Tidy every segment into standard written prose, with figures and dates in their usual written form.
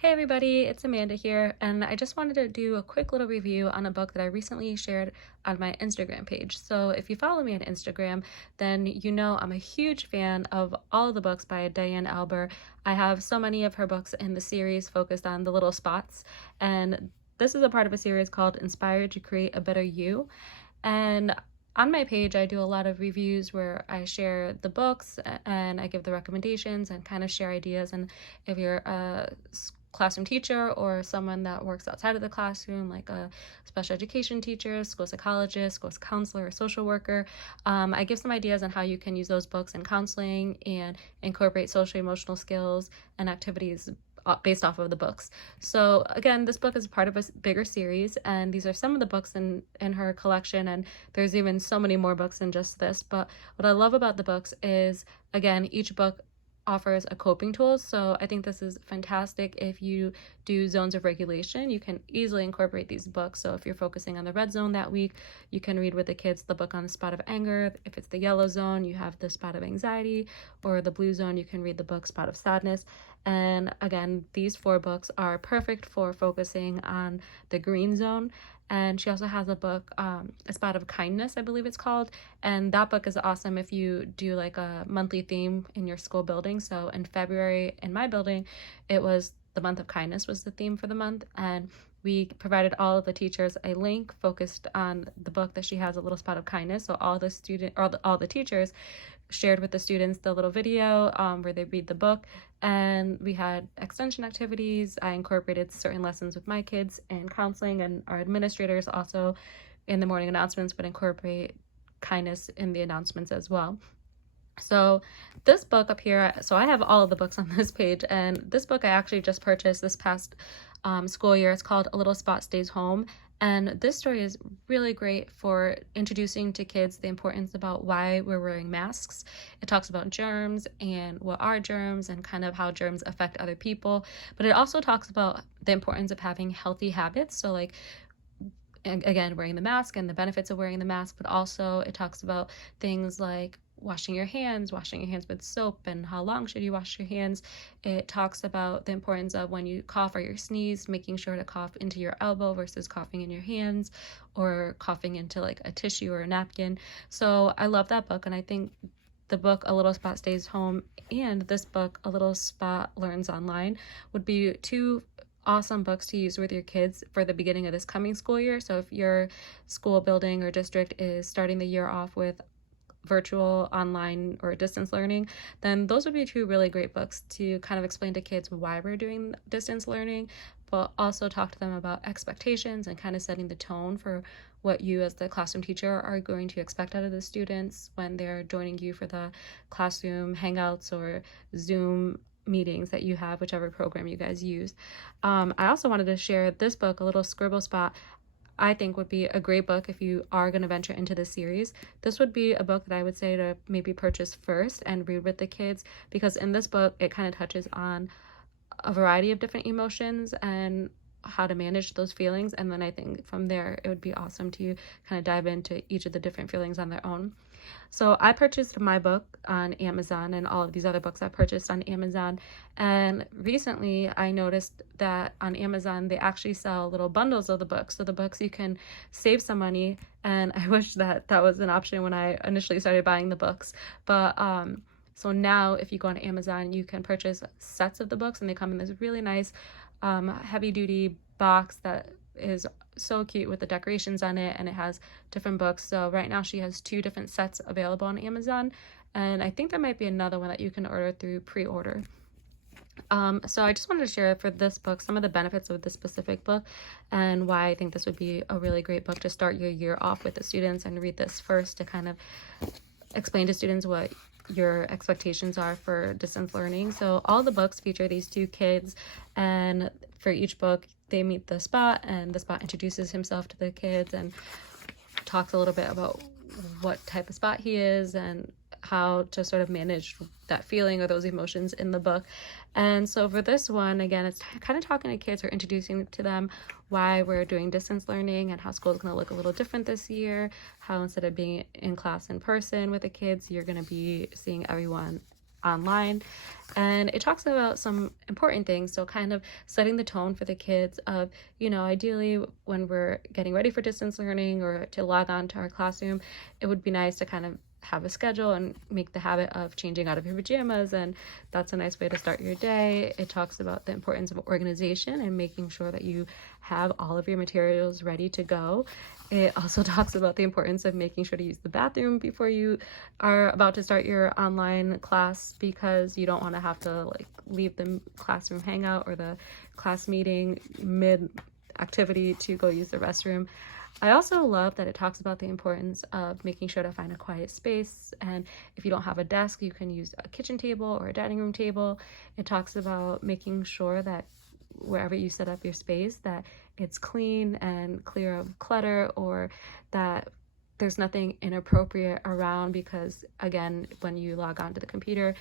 Hey everybody, it's Amanda here, and I just wanted to do a quick little review on a book that I recently shared on my Instagram page. So if you follow me on Instagram, then you know I'm a huge fan of all the books by Diane Alber. I have so many of her books in the series focused on the little spots, and this is a part of a series called Inspired to Create a Better You. And on my page, I do a lot of reviews where I share the books and I give the recommendations and kind of share ideas. And if you're a classroom teacher or someone that works outside of the classroom, like a special education teacher, school psychologist, school counselor, or social worker, I give some ideas on how you can use those books in counseling and incorporate social emotional skills and activities based off of the books. So again, this book is part of a bigger series, and these are some of the books in her collection, and there's even so many more books than just this. But what I love about the books is, again, each book offers a coping tool. So I think this is fantastic if you do zones of regulation. You can easily incorporate these books. So if you're focusing on the red zone that week, you can read with the kids the book on the spot of anger. If it's the yellow zone, you have the spot of anxiety, or the blue zone, you can read the book spot of sadness. And again, these 4 books are perfect for focusing on the green zone. And she also has a book, A Spot of Kindness, I believe it's called. And that book is awesome if you do like a monthly theme in your school building. So in February in my building, it was the month of kindness was the theme for the month. And we provided all of the teachers a link focused on the book that she has, A Little Spot of Kindness. So all the teachers shared with the students the little video where they read the book, and we had extension activities. I incorporated certain lessons with my kids in counseling, and our administrators also in the morning announcements would incorporate kindness in the announcements as well. So this book up here, so I have all of the books on this page, and this book I actually just purchased this past school year. It's called A Little Spot Stays Home. And this story is really great for introducing to kids the importance about why we're wearing masks. It talks about germs and what are germs and kind of how germs affect other people. But it also talks about the importance of having healthy habits. So like, again, wearing the mask and the benefits of wearing the mask, but also it talks about things like washing your hands with soap, and how long should you wash your hands. It talks about the importance of when you cough or you sneeze, making sure to cough into your elbow versus coughing in your hands or coughing into like a tissue or a napkin. So I love that book, and I think the book A Little Spot Stays Home and this book A Little Spot Learns Online would be 2 awesome books to use with your kids for the beginning of this coming school year. So if your school building or district is starting the year off with virtual, online, or distance learning, then those would be 2 really great books to kind of explain to kids why we're doing distance learning, but also talk to them about expectations and kind of setting the tone for what you as the classroom teacher are going to expect out of the students when they're joining you for the classroom hangouts or Zoom meetings that you have, whichever program you guys use. I also wanted to share this book, A Little Scribble Spot. I think would be a great book if you are going to venture into this series. This would be a book that I would say to maybe purchase first and read with the kids, because in this book it kind of touches on a variety of different emotions and how to manage those feelings. And then I think from there it would be awesome to kind of dive into each of the different feelings on their own. So I purchased my book on Amazon, and all of these other books I purchased on Amazon. And recently I noticed that on Amazon they actually sell little bundles of the books. So the books, you can save some money, and I wish that that was an option when I initially started buying the books. But so now if you go on Amazon, you can purchase sets of the books, and they come in this really nice heavy duty box that is so cute with the decorations on it, and it has different books. So right now she has 2 different sets available on Amazon, and I think there might be another one that you can order through pre-order. So I just wanted to share for this book some of the benefits of this specific book and why I think this would be a really great book to start your year off with the students, and read this first to kind of explain to students what your expectations are for distance learning. So all the books feature these 2 kids, and for each book they meet the spot, and the spot introduces himself to the kids and talks a little bit about what type of spot he is and how to sort of manage that feeling or those emotions in the book. And so for this one, again, it's kind of talking to kids or introducing to them why we're doing distance learning and how school is going to look a little different this year, how instead of being in class in person with the kids, you're going to be seeing everyone online. And it talks about some important things, so kind of setting the tone for the kids of, ideally when we're getting ready for distance learning or to log on to our classroom, it would be nice to kind of have a schedule and make the habit of changing out of your pajamas, and that's a nice way to start your day. It talks about the importance of organization and making sure that you have all of your materials ready to go. It also talks about the importance of making sure to use the bathroom before you are about to start your online class, because you don't want to have to leave the classroom hangout or the class meeting mid activity to go use the restroom. I also love that it talks about the importance of making sure to find a quiet space, and if you don't have a desk, you can use a kitchen table or a dining room table. It talks about making sure that wherever you set up your space, that it's clean and clear of clutter, or that there's nothing inappropriate around, because again, when you log on to the computer,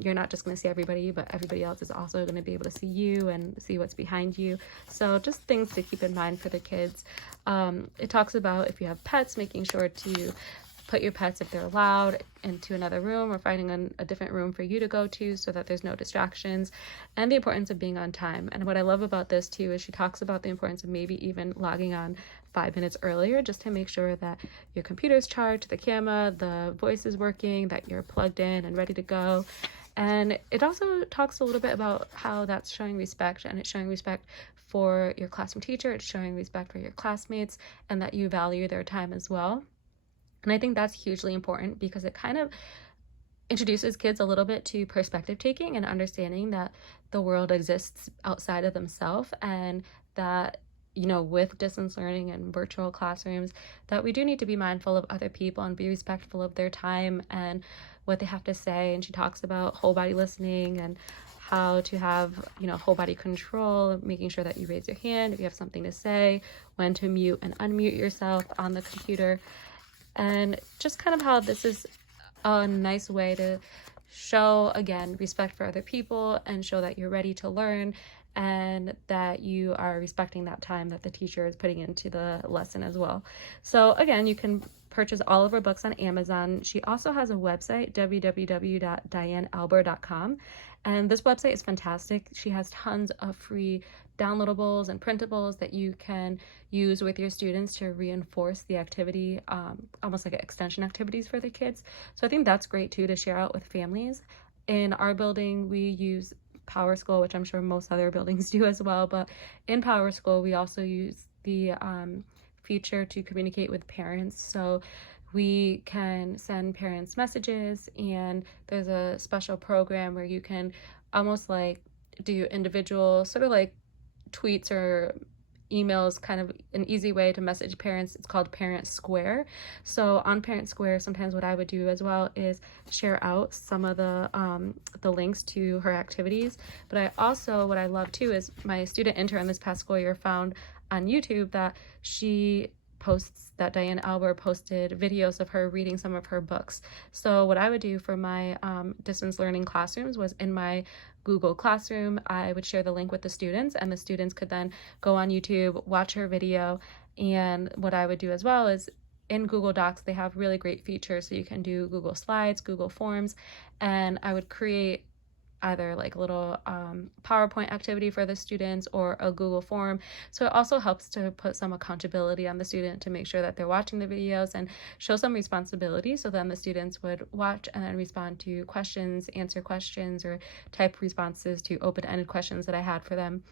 you're not just going to see everybody, but everybody else is also going to be able to see you and see what's behind you. So just things to keep in mind for the kids. It talks about if you have pets, making sure to put your pets, if they're allowed, into another room, or finding a different room for you to go to so that there's no distractions, and the importance of being on time. And what I love about this too is she talks about the importance of maybe even logging on 5 minutes earlier, just to make sure that your computer's charged, the camera, the voice is working, that you're plugged in and ready to go. And it also talks a little bit about how that's showing respect, and it's showing respect for your classroom teacher, it's showing respect for your classmates, and that you value their time as well. And I think that's hugely important, because it kind of introduces kids a little bit to perspective taking and understanding that the world exists outside of themselves, and that with distance learning and virtual classrooms, that we do need to be mindful of other people and be respectful of their time and what they have to say. And she talks about whole body listening and how to have, whole body control, making sure that you raise your hand if you have something to say, when to mute and unmute yourself on the computer, and just kind of how this is a nice way to show, again, respect for other people and show that you're ready to learn, and that you are respecting that time that the teacher is putting into the lesson as well. So again, you can purchase all of her books on Amazon. She also has a website, www.dianealber.com, and this website is fantastic. She has tons of free downloadables and printables that you can use with your students to reinforce the activity, almost like extension activities for the kids. So I think that's great too, to share out with families. In our building, we use Power School, which I'm sure most other buildings do as well, but in Power School we also use the feature to communicate with parents, so we can send parents messages, and there's a special program where you can almost like do individual sort of like tweets or emails, kind of an easy way to message parents. It's called Parent Square. So on Parent Square, sometimes what I would do as well is share out some of the links to her activities. But I also, what I love too, is my student intern this past school year found on YouTube that Diane Alber posted videos of her reading some of her books. So what I would do for my distance learning classrooms was, in my Google Classroom, I would share the link with the students, and the students could then go on YouTube, watch her video. And what I would do as well is, in Google Docs, they have really great features, so you can do Google Slides, Google Forms, and I would create either like a little PowerPoint activity for the students or a Google form. So it also helps to put some accountability on the student to make sure that they're watching the videos, and show some responsibility, so then the students would watch and then respond to questions, answer questions, or type responses to open-ended questions that I had for them.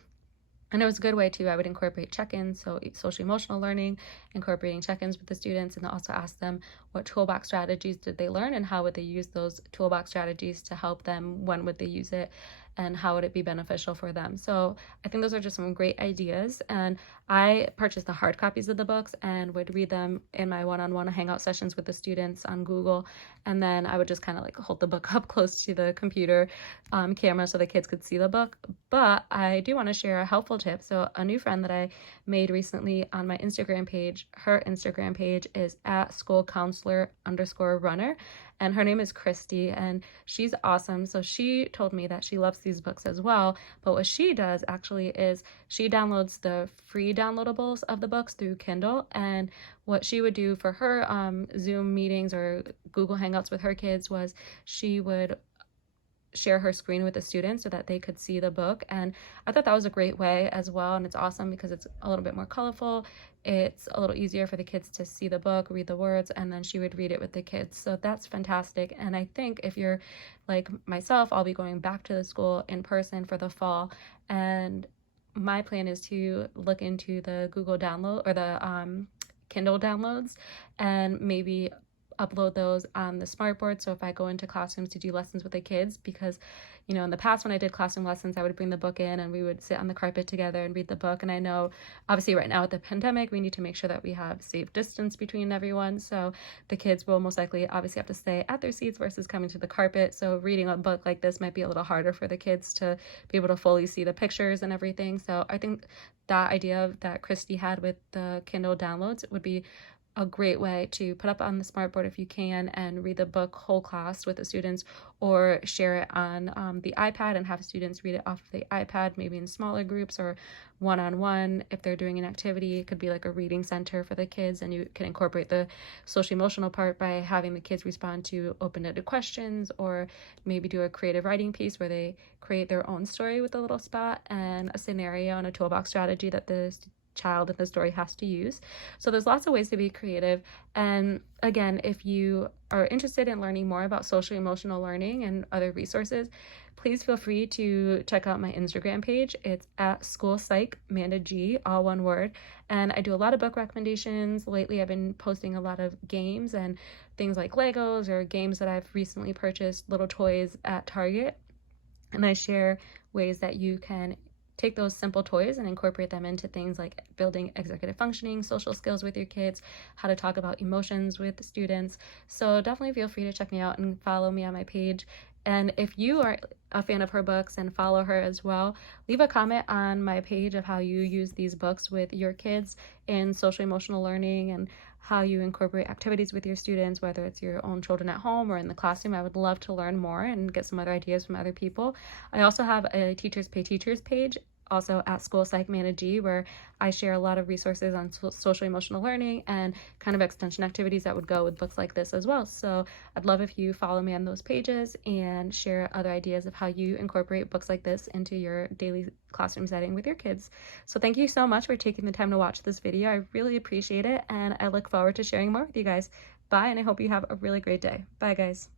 And it was a good way too. I would incorporate check-ins, so social emotional learning, incorporating check-ins with the students, and also ask them what toolbox strategies did they learn, and how would they use those toolbox strategies to help them, when would they use it, and how would it be beneficial for them. So I think those are just some great ideas, and I purchased the hard copies of the books and would read them in my one-on-one hangout sessions with the students on Google, and then I would just kind of like hold the book up close to the computer camera so the kids could see the book. But I do want to share a helpful tip. So a new friend that I made recently on my Instagram page, her Instagram page is @schoolcounselor_runner, and her name is Christy, and she's awesome. So she told me that she loves these books as well, but what she does actually is she downloads the free downloadables of the books through Kindle, and what she would do for her Zoom meetings or Google Hangouts with her kids was she would share her screen with the students so that they could see the book. And I thought that was a great way as well, and it's awesome because it's a little bit more colorful. It's a little easier for the kids to see the book, read the words, and then she would read it with the kids. So that's fantastic. And I think if you're like myself, I'll be going back to the school in person for the fall, and my plan is to look into the Google download or the Kindle downloads and maybe upload those on the smartboard. So if I go into classrooms to do lessons with the kids, because in the past when I did classroom lessons, I would bring the book in and we would sit on the carpet together and read the book. And I know obviously right now with the pandemic, we need to make sure that we have safe distance between everyone. So the kids will most likely obviously have to stay at their seats versus coming to the carpet. So reading a book like this might be a little harder for the kids to be able to fully see the pictures and everything. So I think that idea that Christy had with the Kindle downloads would be a great way to put up on the smartboard if you can and read the book whole class with the students, or share it on the iPad and have students read it off of the iPad, maybe in smaller groups or one-on-one. If they're doing an activity, it could be like a reading center for the kids, and you can incorporate the social emotional part by having the kids respond to open-ended questions, or maybe do a creative writing piece where they create their own story with a little spot and a scenario and a toolbox strategy that the child in the story has to use. So there's lots of ways to be creative. And again, if you are interested in learning more about social emotional learning and other resources, please feel free to check out my Instagram page. It's at schoolpsych, all one word. And I do a lot of book recommendations. Lately, I've been posting a lot of games and things like Legos or games that I've recently purchased, little toys at Target. And I share ways that you can take those simple toys and incorporate them into things like building executive functioning, social skills with your kids, how to talk about emotions with students. So definitely feel free to check me out and follow me on my page. And if you are a fan of her books and follow her as well, leave a comment on my page of how you use these books with your kids in social emotional learning and how you incorporate activities with your students, whether it's your own children at home or in the classroom. I would love to learn more and get some other ideas from other people. I also have a Teachers Pay Teachers page, also at School Psych Manage, where I share a lot of resources on social emotional learning and kind of extension activities that would go with books like this as well. So I'd love if you follow me on those pages and share other ideas of how you incorporate books like this into your daily classroom setting with your kids. So thank you so much for taking the time to watch this video. I really appreciate it, and I look forward to sharing more with you guys. Bye, and I hope you have a really great day. Bye, guys.